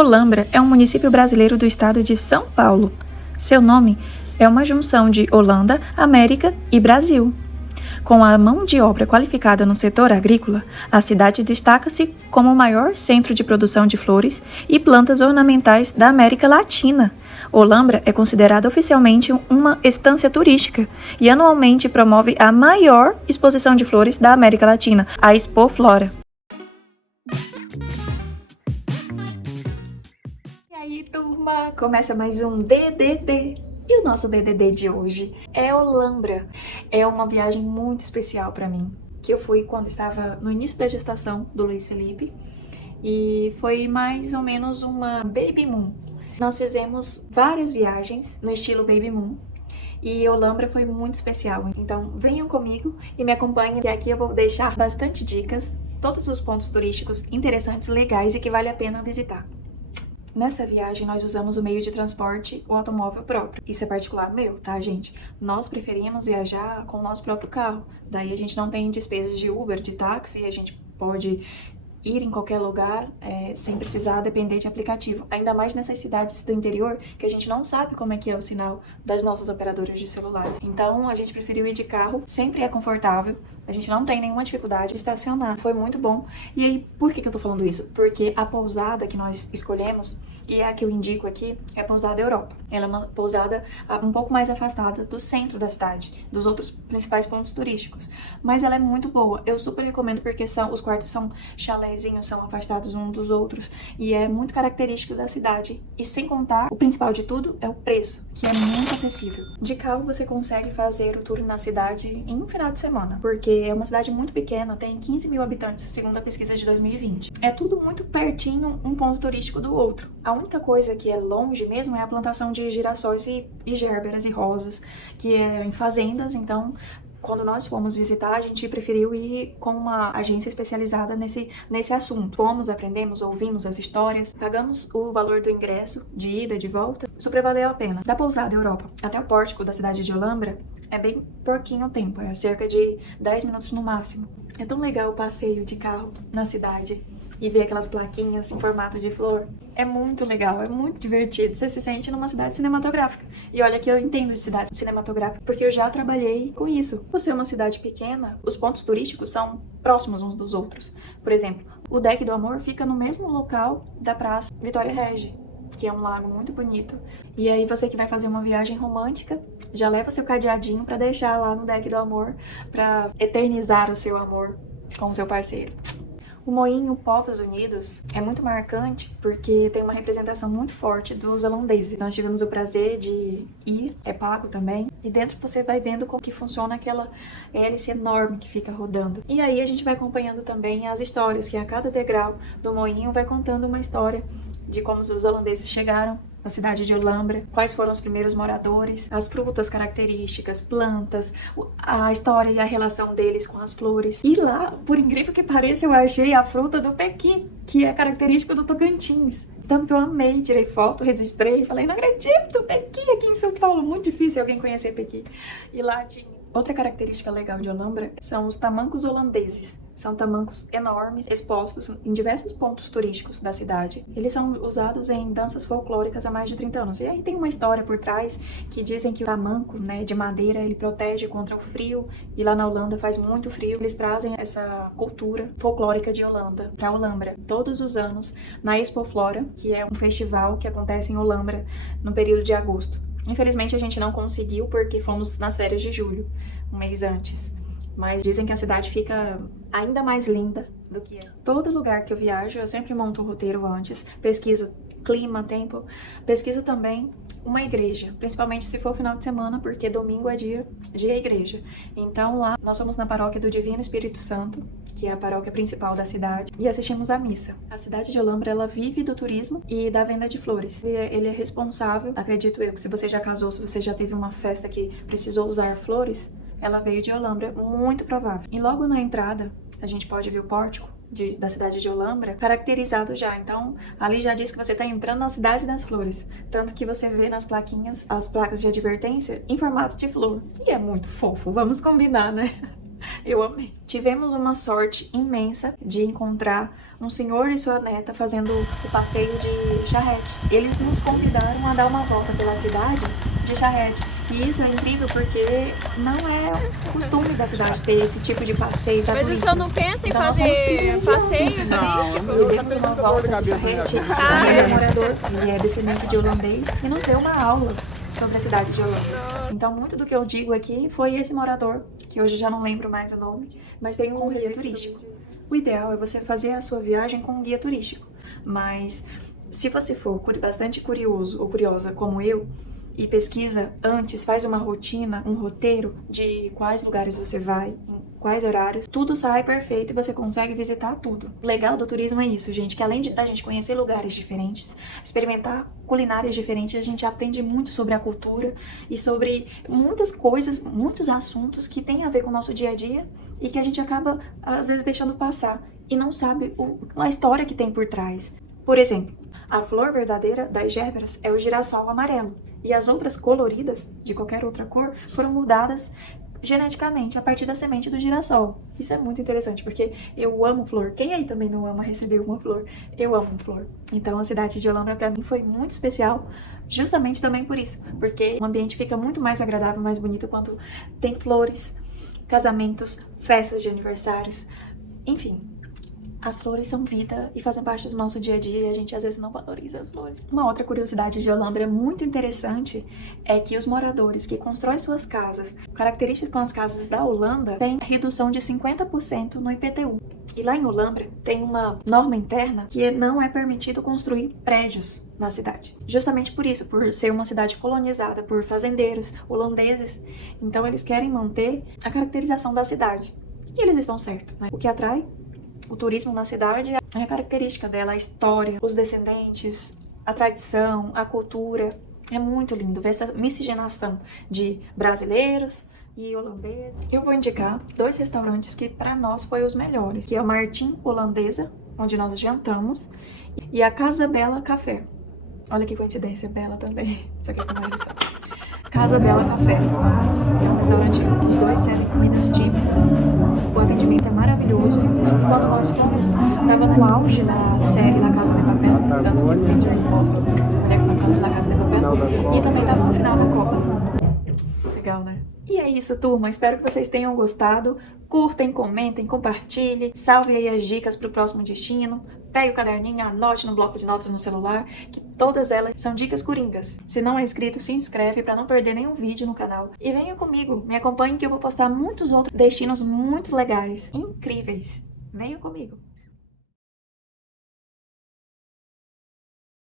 Olambra é um município brasileiro do estado de São Paulo. Seu nome é uma junção de Holanda, América e Brasil. Com a mão de obra qualificada no setor agrícola, a cidade destaca-se como o maior centro de produção de flores e plantas ornamentais da América Latina. Olambra é considerada oficialmente uma estância turística e anualmente promove a maior exposição de flores da América Latina, a Expo Flora. E aí, turma, começa mais um DDD. E o nosso DDD de hoje é Olambra. É uma viagem muito especial para mim, que eu fui quando estava no início da gestação do Luiz Felipe, e foi mais ou menos uma Baby Moon. Nós fizemos várias viagens no estilo Baby Moon, e Olambra foi muito especial. Então venham comigo e me acompanhem, que aqui eu vou deixar bastante dicas, todos os pontos turísticos interessantes, legais e que vale a pena visitar. Nessa viagem, nós usamos o meio de transporte, o automóvel próprio. Isso é particular meu, tá, gente? Nós preferimos viajar com o nosso próprio carro. Daí a gente não tem despesas de Uber, de táxi, a gente pode ir em qualquer lugar sem precisar depender de aplicativo. Ainda mais nessas cidades do interior, que a gente não sabe como é que é o sinal das nossas operadoras de celulares. Então, a gente preferiu ir de carro, sempre é confortável, a gente não tem nenhuma dificuldade de estacionar. Foi muito bom. E aí, por que eu tô falando isso? Porque a pousada que nós escolhemos, e é a que eu indico aqui, é a pousada Europa. Ela é uma pousada um pouco mais afastada do centro da cidade, dos outros principais pontos turísticos. Mas ela é muito boa. Eu super recomendo porque os quartos são chalézinhos, são afastados uns dos outros. E é muito característico da cidade. E sem contar, o principal de tudo é o preço, que é muito acessível. De carro você consegue fazer o tour na cidade em um final de semana, porque é uma cidade muito pequena, tem 15 mil habitantes, segundo a pesquisa de 2020. É tudo muito pertinho, um ponto turístico do outro. A única coisa que é longe mesmo é a plantação de girassóis e gérberas e rosas, que é em fazendas. Então, quando nós fomos visitar, a gente preferiu ir com uma agência especializada nesse assunto. Fomos, aprendemos, ouvimos as histórias, pagamos o valor do ingresso, de ida, de volta, super valeu a pena. Da pousada Europa até o pórtico da cidade de Olambra, é bem pouquinho tempo, é cerca de 10 minutos no máximo. É tão legal o passeio de carro na cidade e ver aquelas plaquinhas em formato de flor. É muito legal, é muito divertido. Você se sente numa cidade cinematográfica. E olha que eu entendo de cidade cinematográfica, porque eu já trabalhei com isso. Por ser uma cidade pequena, os pontos turísticos são próximos uns dos outros. Por exemplo, o Deck do Amor fica no mesmo local da Praça Vitória Regi, que é um lago muito bonito. E aí você que vai fazer uma viagem romântica, já leva seu cadeadinho pra deixar lá no Deck do Amor, pra eternizar o seu amor com o seu parceiro. O Moinho Povos Unidos é muito marcante porque tem uma representação muito forte dos holandeses. Nós tivemos o prazer de ir, é pago também, e dentro você vai vendo como que funciona aquela hélice enorme que fica rodando. E aí a gente vai acompanhando também as histórias, que a cada degrau do moinho vai contando uma história de como os holandeses chegaram na cidade de Olambra, quais foram os primeiros moradores, as frutas características, plantas, a história e a relação deles com as flores. E lá, por incrível que pareça, eu achei a fruta do pequi, que é característica do Tocantins. Tanto que eu amei, tirei foto, registrei, falei, não acredito, pequi aqui em São Paulo, muito difícil alguém conhecer pequi. E lá tinha. Outra característica legal de Olambra são os tamancos holandeses. São tamancos enormes, expostos em diversos pontos turísticos da cidade. Eles são usados em danças folclóricas há mais de 30 anos. E aí tem uma história por trás que dizem que o tamanco, de madeira, ele protege contra o frio. E lá na Holanda faz muito frio. Eles trazem essa cultura folclórica de Holanda para Olambra. Todos os anos, na Expo Flora, que é um festival que acontece em Olambra no período de agosto. Infelizmente a gente não conseguiu porque fomos nas férias de julho, um mês antes. Mas dizem que a cidade fica ainda mais linda do que é. Todo lugar que eu viajo, eu sempre monto o roteiro antes, pesquiso clima, tempo, pesquiso também uma igreja, principalmente se for final de semana, porque domingo é dia de igreja. Então lá nós somos na paróquia do Divino Espírito Santo, que é a paróquia principal da cidade, e assistimos à missa. A cidade de Olambra, ela vive do turismo e da venda de flores. Ele é responsável, acredito eu, que se você já casou, se você já teve uma festa que precisou usar flores, ela veio de Olambra, muito provável. E logo na entrada, a gente pode ver o pórtico da cidade de Olambra, caracterizado já. Então, ali já diz que você está entrando na cidade das flores. Tanto que você vê nas plaquinhas, as placas de advertência em formato de flor. E é muito fofo, vamos combinar, né? Eu amei. Tivemos uma sorte imensa de encontrar um senhor e sua neta fazendo o passeio de charrete. Eles nos convidaram a dar uma volta pela cidade de charrete. E isso é incrível porque não é costume da cidade ter esse tipo de passeio para turistas. Mas o senhor não pensa em Então, fazer passeio turístico? E demos uma volta de charrete. Ele é morador, ele é descendente de holandês e nos deu uma aula sobre a cidade de Holanda. Então, muito do que eu digo aqui foi esse morador, que hoje já não lembro mais o nome, mas tem um guia turístico. O ideal é você fazer a sua viagem com um guia turístico, mas se você for bastante curioso ou curiosa como eu, e pesquisa antes, faz uma rotina, um roteiro de quais lugares você vai, em quais horários, tudo sai perfeito e você consegue visitar tudo. O legal do turismo é isso, gente, que além da gente conhecer lugares diferentes, experimentar culinárias diferentes, a gente aprende muito sobre a cultura e sobre muitas coisas, muitos assuntos que têm a ver com o nosso dia a dia e que a gente acaba, às vezes, deixando passar e não sabe a história que tem por trás. Por exemplo, a flor verdadeira das gérberas é o girassol amarelo e as outras coloridas, de qualquer outra cor, foram mudadas geneticamente a partir da semente do girassol. Isso é muito interessante, porque eu amo flor. Quem aí também não ama receber uma flor? Eu amo flor. Então a cidade de Olambra para mim foi muito especial, justamente também por isso, porque o ambiente fica muito mais agradável, mais bonito quando tem flores, casamentos, festas de aniversários, enfim. As flores são vida e fazem parte do nosso dia a dia e a gente às vezes não valoriza as flores. Uma outra curiosidade de Olambra muito interessante é que os moradores que constroem suas casas, características com as casas da Holanda, têm redução de 50% no IPTU. E lá em Olambra tem uma norma interna que não é permitido construir prédios na cidade. Justamente por isso, por ser uma cidade colonizada por fazendeiros holandeses, então eles querem manter a caracterização da cidade. E eles estão certos, né? O que atrai o turismo na cidade é a característica dela, a história, os descendentes, a tradição, a cultura. É muito lindo ver essa miscigenação de brasileiros e holandeses. Eu vou indicar 2 restaurantes que para nós foi os melhores, que é o Martin Holandesa, onde nós jantamos, e a Casa Bela Café. Olha que coincidência, Bela também. Isso aqui é uma edição. Casa Bela Café. É um restaurante, os dois servem comidas típicas. O atendimento é maravilhoso. Quando nós fomos, estava no auge da série La Casa de Papel, tanto que o Peter mostra La Casa de Papel, e também estava no final da Copa. Legal, né? E é isso, turma. Espero que vocês tenham gostado. Curtem, comentem, compartilhem. Salve aí as dicas para o próximo destino. Pegue o caderninho, anote no bloco de notas no celular, que todas elas são dicas coringas. Se não é inscrito, se inscreve para não perder nenhum vídeo no canal. E venha comigo, me acompanhe que eu vou postar muitos outros destinos muito legais, incríveis. Venha comigo.